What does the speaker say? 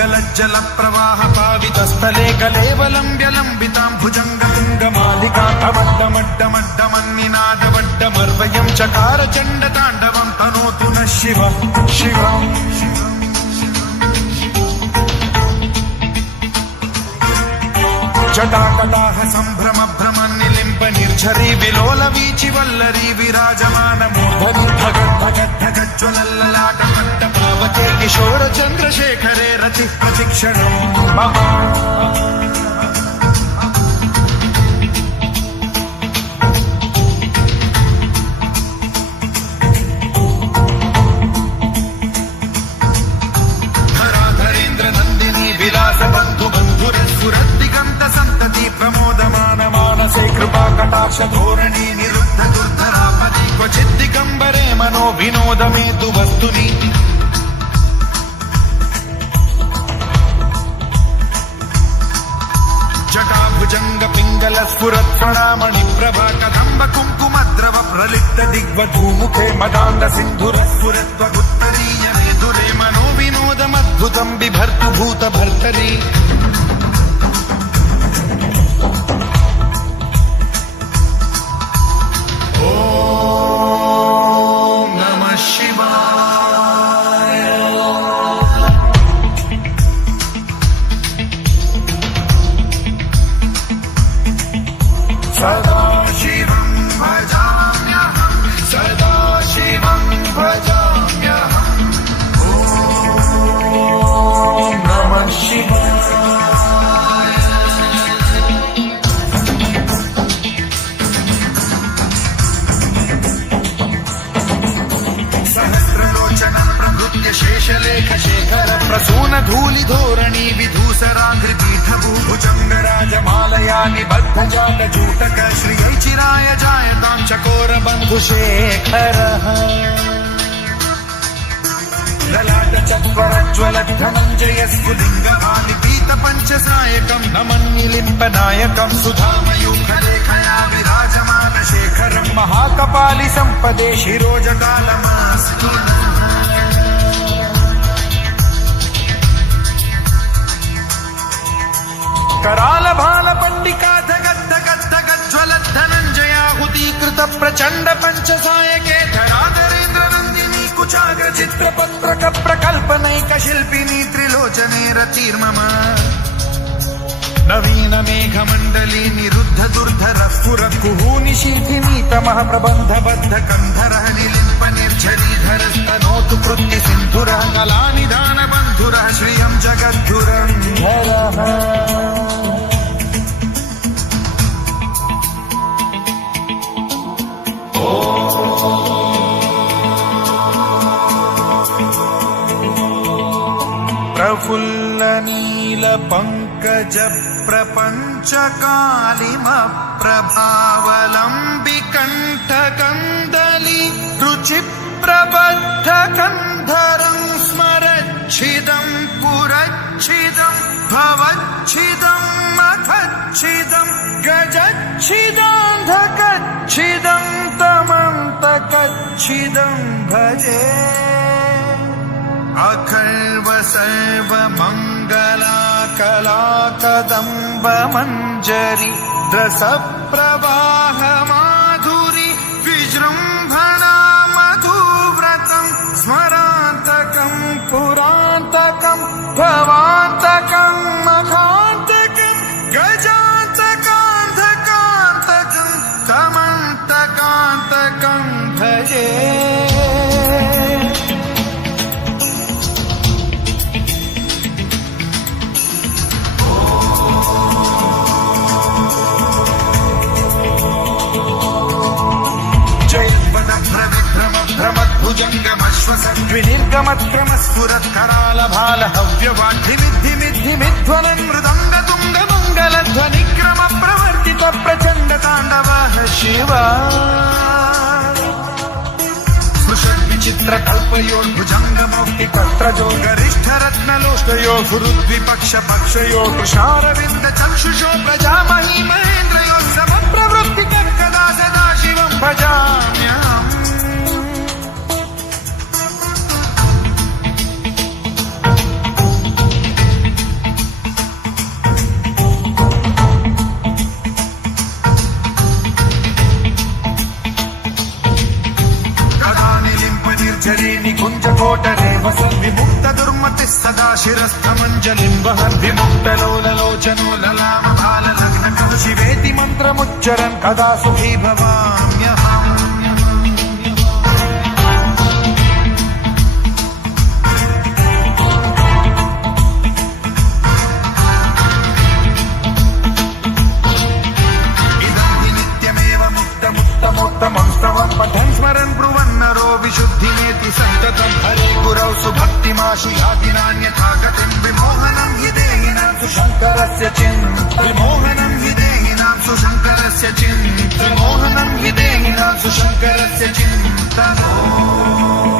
गलज्जल प्रवाह पावितस्थले कलेवलम्ब्य लम्बितां भुजङ्गतुङ्गमालिकामड्डमड्डमन्निनादवड्डमर्वयं चकार चण्डताण्डवं तनोतु नः शिवः शिवम् जटाकटाह सम्भ्रम भ्रमन्निलिम्ब निर्झरी विलोल वीचि वल्लरी विराजमान मूर्धनि धगद्धगद्धगज्ज्वलल्ललाट पट्टपावके किशोर चन्द्रशेखरे रचिः प्रतिक्षणम् मम धराधरेन्द्र नन्दिनी विलास बन्धु बन्धुरस्फुरद्दिगन्त सन्तति प्रमोदमान मानसे कृपा कटाक्ष धोरणी निरुद्ध दुर्धरापदि क्वचिद्दिगम्बरे मनो विनोद मेतु वस्तुनि जटाभुजङ्ग पिङ्गल स्फुरत् प्रणामणि प्रभा कदम्ब कुङ्कुमद्रव प्रलिप्त दिग्वधूमुखे मदान्ध सिन्धुर स्फुरत्वगुत्तरीय मेधुरे मनो विनोदमद्भुतं बिभर्तु भूत भर्तरि सदा शिवं भजाम्यहं सदा शिवं भजाम्यहम् ॐ नमः शिवाय सहस्रलोचनं प्रभृत्य शेषलेख शेखर प्रसून धूलि धोरणी विधूसराघ्रिपीठभूभुजङ्गराजमालया निबद्ध जालजूटक श्रियै चिराय जायतां चकोर बन्धुशेखरः ललाट चत्वरज्ज्वल धनञ्जय स्फुलिङ्गभालिपीत पञ्चसायकं नमन्निलिम्पनायकं सुधामयूखलेखया विराजमान शेखरं महाकपालि सम्पदे शिरोजकालमास्तु कराल भाल पंडिका धगद्धगद्धगज्ज्वल धनञ्जयाहुतीकृत प्रचण्ड पञ्चसायके धराधरेन्द्र नन्दिनी कुचाग्र चित्रपत्रक प्रकल्पनैक शिल्पिनी त्रिलोचने रतिर्मम नवीन मेघमण्डली निरुद्ध दुर्धर स्फुर कुहूनि शिखिनीतमः प्रबन्धबद्ध कन्धरः निलिम्प निर्झरीधर स्तनोतु कृत्ति सिन्धुरः कलानिधान बन्धुरः श्रियं जगद्धुरन्धरः प्रफुल्ल नील पंकज प्रपंच कालिम प्रभावलंबि कंठ कंदली रुचि प्रबद्ध कंधरं स्मरच्छिदं पुरच्छिदं भवच्छिदं मखच्छिदं गजच्छिदं धकच्छिदं तमन्तकच्छिदं भजे अखर्व सर्व मंगला कला कदम्ब मंजरी रस प्रवाह माधुरी विजृंभणा मधुव्रतं स्मरान्तकं पुरान्तकं भवान्तकं मखान्तकं गजान्तकान्धकान्तकं तमन्तकान्तकं भजे भ्रमद्विनिर्गमत्क्रमस्फुरत् कराल भाल हव्यवाद्धिमिद्धिमिद्धिमिध्वलन् मृदङ्ग तुङ्ग मङ्गलध्वनिक्रम प्रवर्तित प्रचण्ड ताण्डवः शिवा स्पृशद्विचित्र कल्पयोर्भुजङ्गमौक्ति कत्रजो गरिष्ठ रत्नलोष्टयो गुरुद्विपक्ष पक्षयो कृशारविन्द चक्षुषो प्रजामही महेन्द्रयो समप्रवृत्ति कदा सदा शिवं भजाम्यहम् శ్రీహరి నికుంజ కోటరే వసన్ విముక్త దుర్మతి సదా శిరస్థమంజలిం వహన్ విముక్తలోలలోచనో లలామ భాల లగ్న శివేతి మంత్రముచ్చరన్ కదా సుఖీ భవామ్యహం. मुक्तमोत्तमं पठन् स्मरन् ब्रुवन्नरो विशुद्धिमेति सन्ततं हरे गुरौ सुभक्तिमाशु याति नान्यथा गतिं विमोहनं हि देहिनां सुशङ्करस्य विमोहनं हि देहिनां सुशङ्करस्य विमोहनं हि देहिनां सुशङ्करस्य चिन्तनम्.